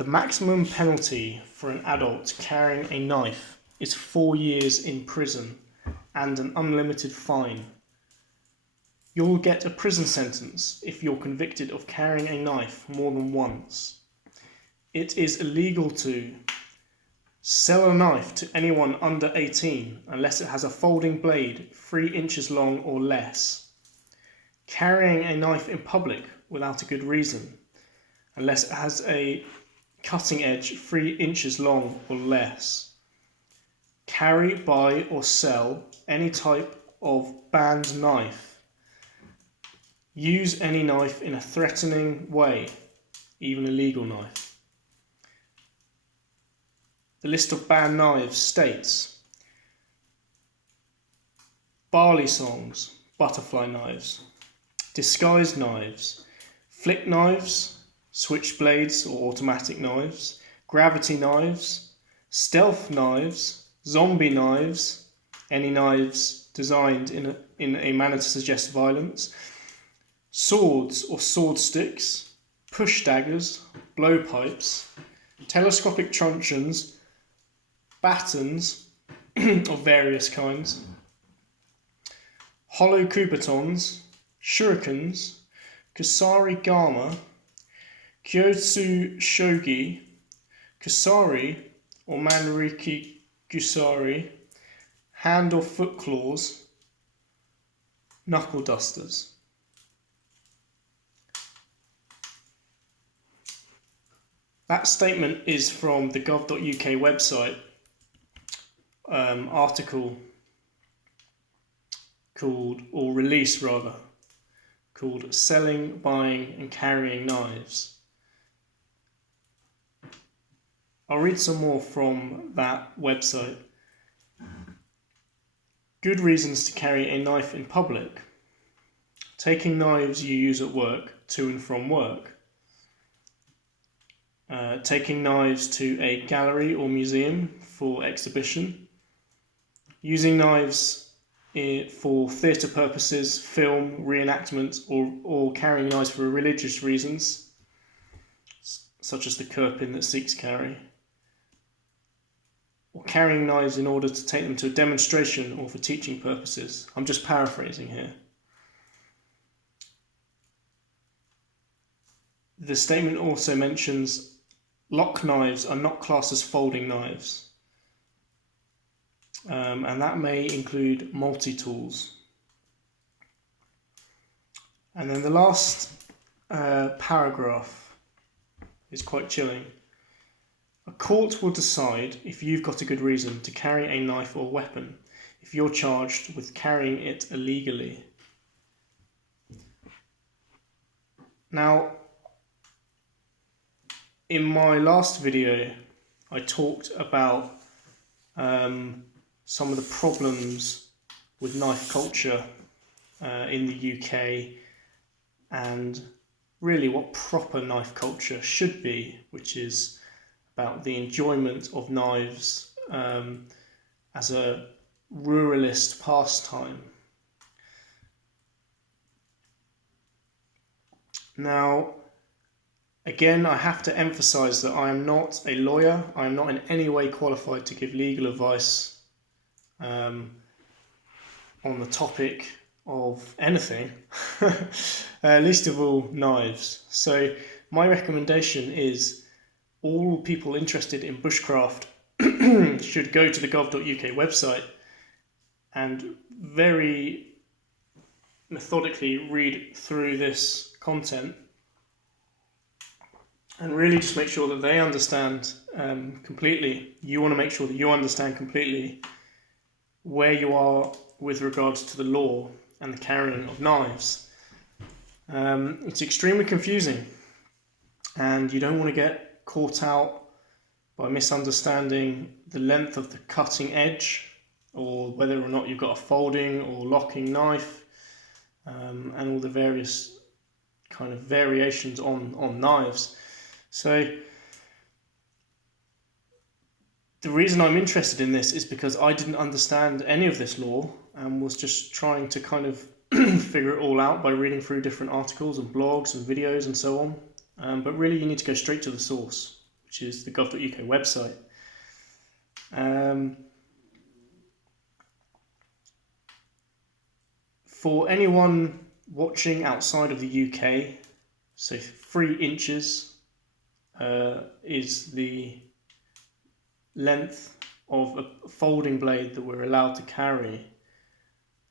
The maximum penalty for an adult carrying a knife is 4 years in prison and an unlimited fine. You'll get a prison sentence if you're convicted of carrying a knife more than once. It is illegal to sell a knife to anyone under 18 unless it has a folding blade 3 inches long or less. Carrying a knife in public without a good reason unless it has a cutting edge 3 inches long or less. Carry, buy or sell any type of banned knife. Use any knife in a threatening way, even a legal knife. The list of banned knives states barley songs, butterfly knives, disguised knives, flick knives, switchblades or automatic knives, gravity knives, stealth knives, zombie knives, any knives designed in a manner to suggest violence, swords or sword sticks, push daggers, blowpipes, telescopic truncheons, batons of various kinds, hollow kubatons, shurikens, kusari gama, kyotsu shogi, kusari or manriki gusari, hand or foot claws, knuckle dusters. That statement is from the gov.uk website, article called, or release rather, called Selling, Buying and Carrying Knives. I'll read some more from that website. Good reasons to carry a knife in public. Taking knives you use at work to and from work. Taking knives to a gallery or museum for exhibition. Using knives for theatre purposes, film, reenactment, or carrying knives for religious reasons, such as the kirpin that Sikhs carry. Or carrying knives in order to take them to a demonstration or for teaching purposes. I'm just paraphrasing here. The statement also mentions lock knives are not classed as folding knives. And that may include multi-tools. And then the last paragraph is quite chilling. A court will decide if you've got a good reason to carry a knife or weapon if you're charged with carrying it illegally. Now, in my last video, I talked about some of the problems with knife culture in the UK and really what proper knife culture should be, which is about the enjoyment of knives as a ruralist pastime. Now, again, I have to emphasise that I am not a lawyer. I am not in any way qualified to give legal advice on the topic of anything, least of all knives. So my recommendation is all people interested in bushcraft should go to the gov.uk website and very methodically read through this content and really just make sure that they understand completely. You want to make sure that you understand completely where you are with regards to the law and the carrying of knives. It's extremely confusing and you don't want to get caught out by misunderstanding the length of the cutting edge or whether or not you've got a folding or locking knife and all the various kind of variations on knives. So the reason I'm interested in this is because I didn't understand any of this law and was just trying to kind of figure it all out by reading through different articles and blogs and videos and so on. But really you need to go straight to the source, which is the gov.uk website. For anyone watching outside of the UK, so 3 inches is the length of a folding blade that we're allowed to carry,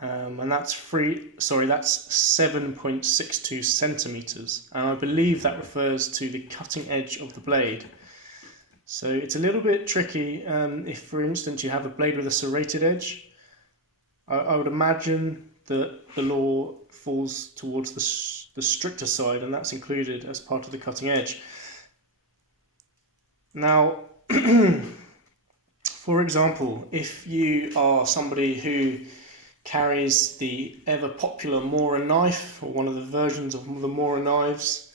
and that's 7.62 centimeters, and I believe that refers to the cutting edge of the blade. So it's a little bit tricky if, for instance, you have a blade with a serrated edge. I would imagine that the law falls towards the stricter side, and that's included as part of the cutting edge. Now, for example, if you are somebody who carries the ever popular Mora knife, or one of the versions of the Mora knives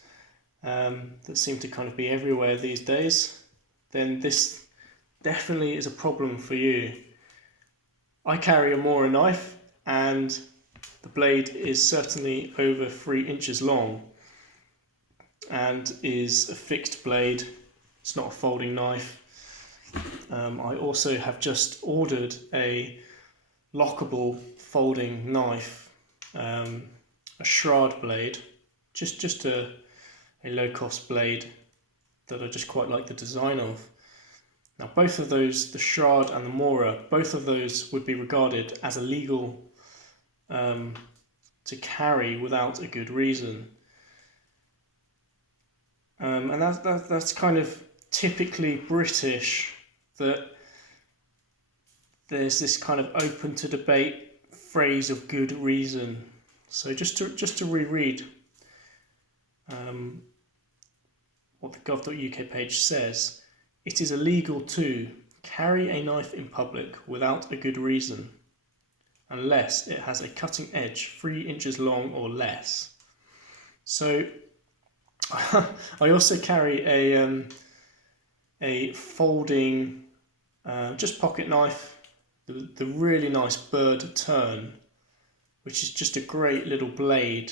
that seem to kind of be everywhere these days, then this definitely is a problem for you. I carry a Mora knife, and the blade is certainly over 3 inches long and is a fixed blade. It's not a folding knife. I also have just ordered a lockable folding knife, a shroud blade, just a low-cost blade that I just quite like the design of. Now, both of those, the shroud and the Mora, both of those would be regarded as illegal to carry without a good reason, and that's kind of typically British, that there's this kind of open to debate phrase of good reason. So just to reread what the gov.uk page says: it is illegal to carry a knife in public without a good reason, unless it has a cutting edge 3 inches long or less. So I also carry a folding just pocket knife, the really nice bird turn, which is just a great little blade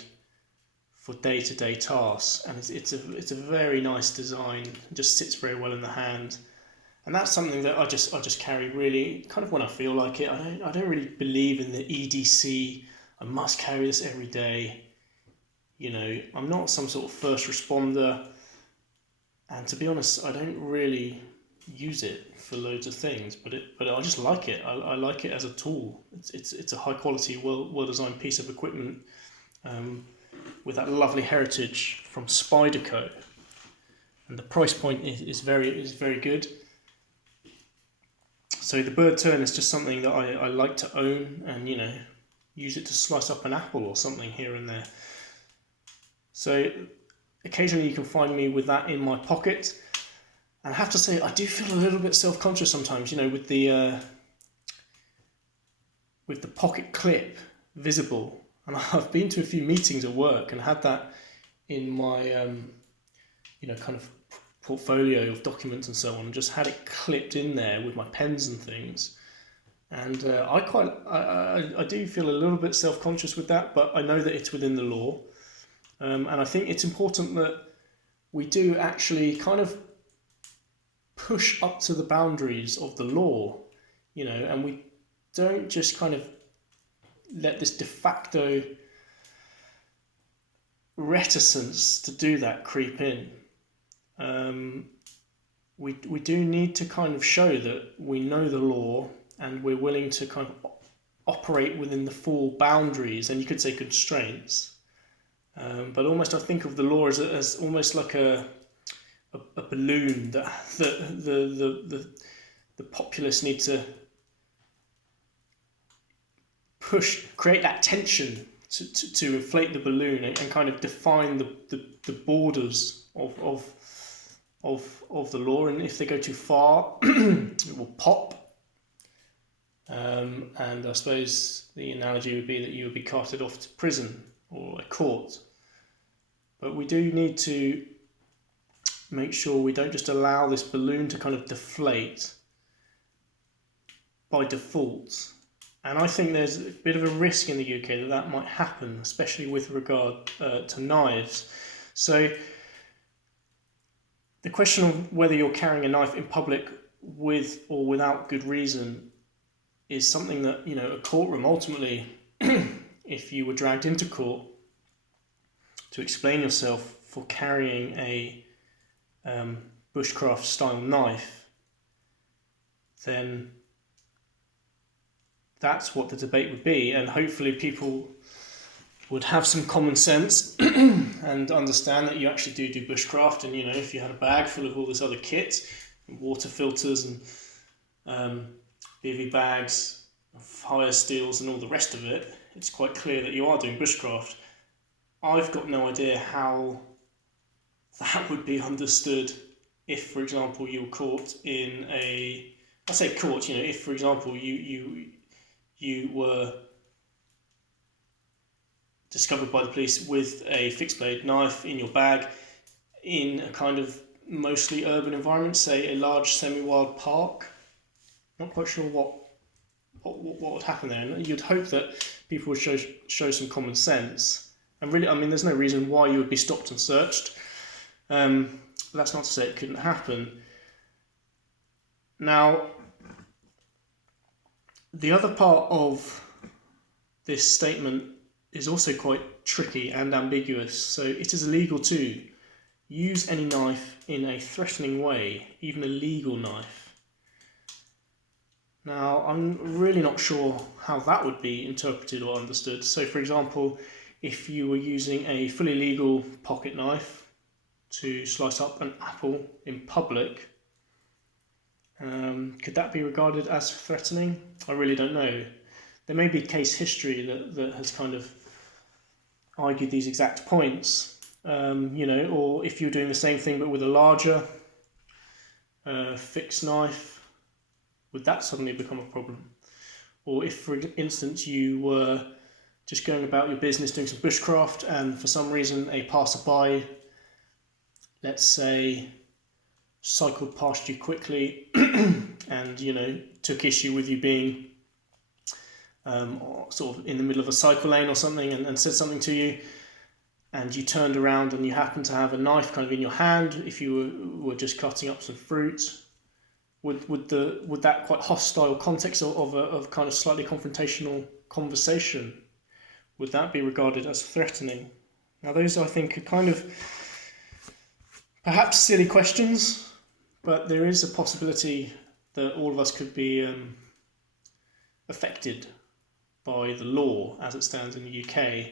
for day-to-day tasks, and it's a very nice design. It just sits very well in the hand. And that's something that I just carry really kind of when I feel like it. I don't really believe in the EDC. I must carry this every day. You know, I'm not some sort of first responder, and to be honest, I don't really use it for loads of things. But I just like it. I like it as a tool. It's a high quality, well designed piece of equipment with that lovely heritage from Spyderco, and the price point is very good. So the bird turn is just something that I like to own, and use it to slice up an apple or something here and there. So occasionally you can find me with that in my pocket, and I have to say I do feel a little bit self-conscious sometimes, with the pocket clip visible. And I've been to a few meetings at work and had that in my kind of portfolio of documents and so on, and just had it clipped in there with my pens and things. And I do feel a little bit self-conscious with that, but I know that it's within the law. And I think it's important that we do actually kind of push up to the boundaries of the law, and we don't just kind of let this de facto reticence to do that creep in. We do need to kind of show that we know the law, and we're willing to kind of operate within the full boundaries, and you could say constraints. But almost I think of the law as almost like a balloon that the populace need to create that tension to inflate the balloon and kind of define the borders of the law. And if they go too far, it will pop. And I suppose the analogy would be that you would be carted off to prison or a court. But we do need to make sure we don't just allow this balloon to kind of deflate by default. And I think there's a bit of a risk in the UK that might happen, especially with regard to knives. So the question of whether you're carrying a knife in public with or without good reason is something that, a courtroom ultimately, if you were dragged into court to explain yourself for carrying a bushcraft style knife, then that's what the debate would be, and hopefully people would have some common sense and understand that you actually do bushcraft, and if you had a bag full of all this other kit, water filters and bivy bags, fire steels and all the rest of it, it's quite clear that you are doing bushcraft. I've got no idea how that would be understood if, for example, you were caught in if, for example, you were discovered by the police with a fixed blade knife in your bag in a kind of mostly urban environment, say a large semi-wild park. Not quite sure what would happen there. And you'd hope that people would show some common sense. And really, there's no reason why you would be stopped and searched. That's not to say it couldn't happen. Now, the other part of this statement is also quite tricky and ambiguous. So it is illegal to use any knife in a threatening way, even a legal knife. Now, I'm really not sure how that would be interpreted or understood. So, for example, if you were using a fully legal pocket knife to slice up an apple in public, could that be regarded as threatening? I really don't know. There may be case history that has kind of argued these exact points, or if you're doing the same thing but with a larger fixed knife, would that suddenly become a problem? Or if, for instance, you were just going about your business doing some bushcraft and for some reason a passerby, let's say, cycled past you quickly and, took issue with you being sort of in the middle of a cycle lane or something and said something to you, and you turned around and you happened to have a knife kind of in your hand if you were just cutting up some fruit, would that quite hostile context of a kind of slightly confrontational conversation, would that be regarded as threatening? Now those, I think, are kind of perhaps silly questions, but there is a possibility that all of us could be affected by the law as it stands in the UK.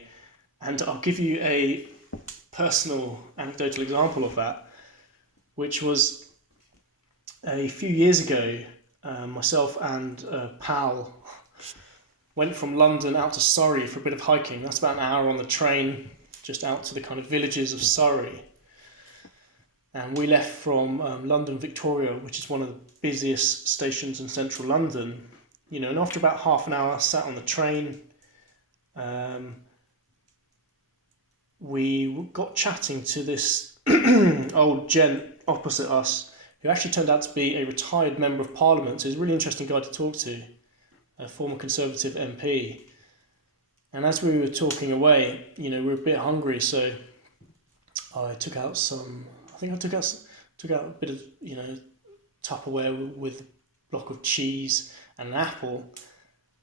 And I'll give you a personal anecdotal example of that, which was a few years ago. Myself and a pal went from London out to Surrey for a bit of hiking. That's about an hour on the train, just out to the kind of villages of Surrey. And we left from London Victoria, which is one of the busiest stations in central London. And after about half an hour, sat on the train, we got chatting to this old gent opposite us, who actually turned out to be a retired member of Parliament. So he's a really interesting guy to talk to, a former Conservative MP. And as we were talking away, we were a bit hungry, so I took out a bit of, Tupperware with a block of cheese and an apple.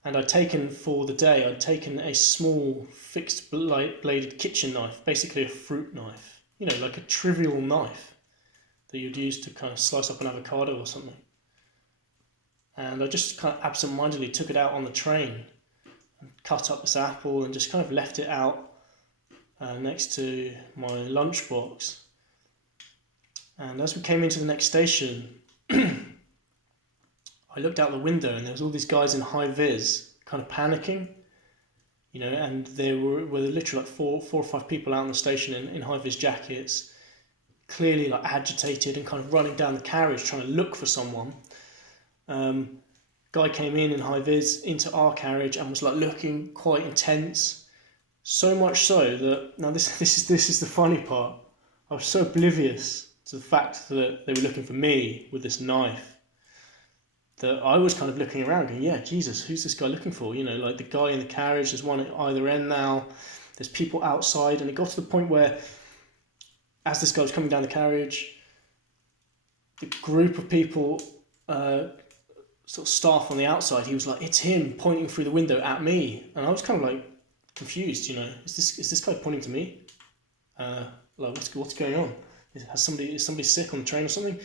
And I'd taken a small fixed bladed kitchen knife, basically a fruit knife, like a trivial knife that you'd use to kind of slice up an avocado or something. And I just kind of absentmindedly took it out on the train and cut up this apple and just kind of left it out next to my lunchbox. And as we came into the next station, I looked out the window and there was all these guys in high vis kind of panicking, and there were literally like four or five people out on the station in high vis jackets, clearly like agitated and kind of running down the carriage trying to look for someone. Guy came in high vis into our carriage and was like looking quite intense, so much so that, now this is the funny part, I was so oblivious to the fact that they were looking for me with this knife that I was kind of looking around going, yeah, Jesus, who's this guy looking for? Like the guy in the carriage, there's one at either end now, there's people outside, and it got to the point where as this guy was coming down the carriage, the group of people, sort of staff on the outside, he was like, "It's him," pointing through the window at me, and I was kind of like confused. Is this guy pointing to me? Like what's going on? Is somebody sick on the train or something?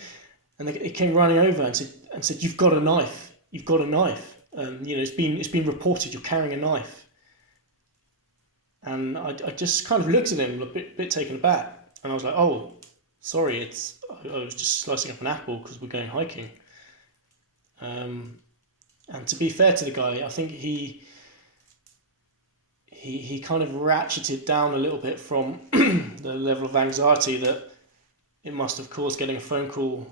And he came running over and said, "You've got a knife. You've got a knife. It's been reported you're carrying a knife." And I just kind of looked at him a bit taken aback, and I was like, "Oh, sorry, I was just slicing up an apple because we're going hiking." And to be fair to the guy, I think he kind of ratcheted down a little bit from the level of anxiety that it must have caused getting a phone call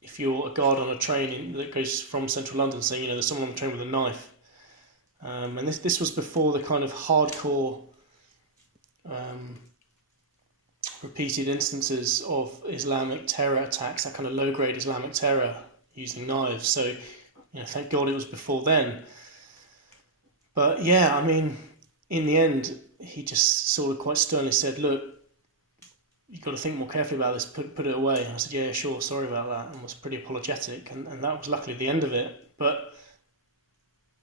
if you're a guard on a train that goes from central London saying, there's someone on the train with a knife. And this was before the kind of hardcore repeated instances of Islamic terror attacks, that kind of low-grade Islamic terror using knives. So, thank God it was before then. But yeah, I mean, in the end, he just sort of quite sternly said, "Look, you've got to think more carefully about this, put it away." And I said, "Yeah, sure, sorry about that," and was pretty apologetic. And that was luckily the end of it. But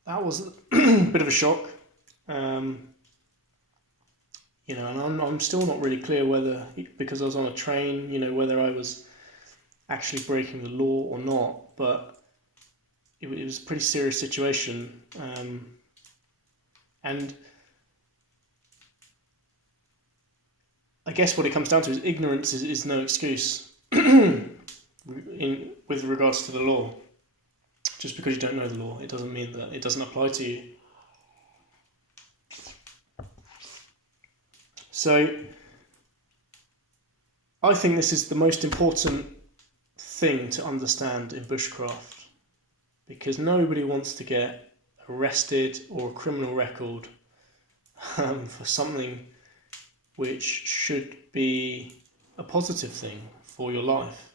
that was a bit of a shock. And I'm still not really clear whether, because I was on a train, whether I was actually breaking the law or not. But it was a pretty serious situation. And I guess what it comes down to is ignorance is no excuse with regards to the law. Just because you don't know the law, it doesn't mean that it doesn't apply to you. So I think this is the most important thing to understand in bushcraft, because nobody wants to get arrested or a criminal record for something which should be a positive thing for your life.